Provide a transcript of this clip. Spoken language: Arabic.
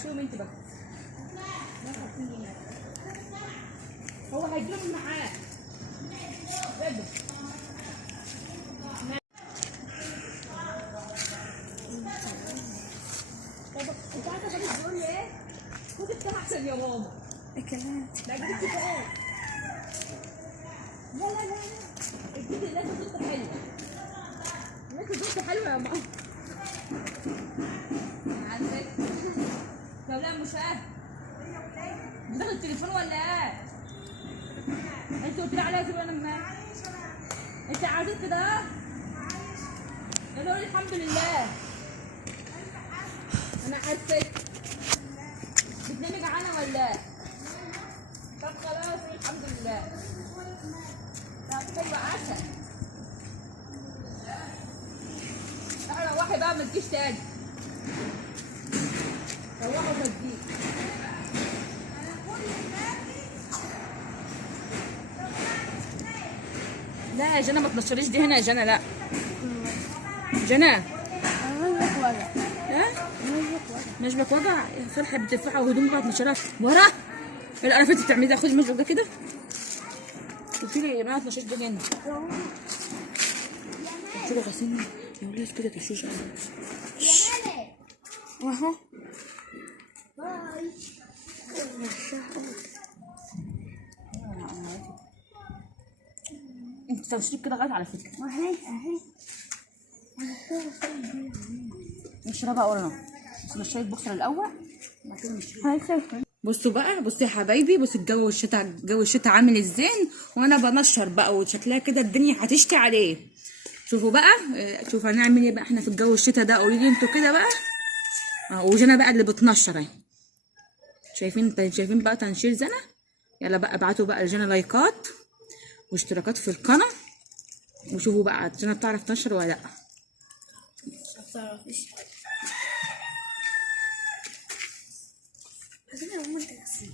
هاتيهم انت بقى. هو هيجيبهم معاه. بابا. بابا انت عارفه بابا بيقول لي ايه؟ خد الكام احسن يا ماما. اكلات. لا جبت كام؟ لا لا لا اديني لا تزوق حلوه. لا تزوق حلوه يا ماما. عندك لو لا مش فاهم بتاخد التليفون ولا ايه؟ انت قلت لي عليها تبقى انا معاك. انت عايزين كده؟ قولوا لي الحمد لله. انا عارفك. بتنامي جعانه ولا ايه؟ طب خلاص الحمد لله. طب حلوه عسل. تعالى روحي بقى ما تجيش تاني. روحي وما تجيش. لا يا جنى ما تنشريش دي هنا يا جنى. لا جنى مشبك وجع. ها مشبك وجع. مشبك وجع يا فرحه بتدفعها وهدوم بقى تنشرها ورا. ايه القرفه انت بتعملي ده؟ خدي المشبك ده كده. قلت لي يا بنات تنشريش دي هنا. قلت له غسيل يا ولاد كده تشوش اهو. باي. انت تنشريك كده غلط على فكره. اهي اهي. نشربها اول بس نشرب البوكسر الاول. هاي شايف. بصوا بقى، بصوا يا حبايبي، بصوا الجو الشتاء، جو الشتاء عامل ازاي وانا بنشر بقى وشكلها كده الدنيا هتشتي عليه. شوفوا بقى، شوفوا هنعمل ايه بقى احنا في الجو الشتاء ده. قولوا لي انتوا كده بقى. وجنى بقى اللي بتنشر اهي. شايفين بقى تنشير جنى. يلا بقى ابعتوا بقى لجنى لايكات واشتراكات في القناه. وشوفوا بقى جنى بتعرف تنشر ولا لا. ما بتعرفيش. عايزين هم تاكسي.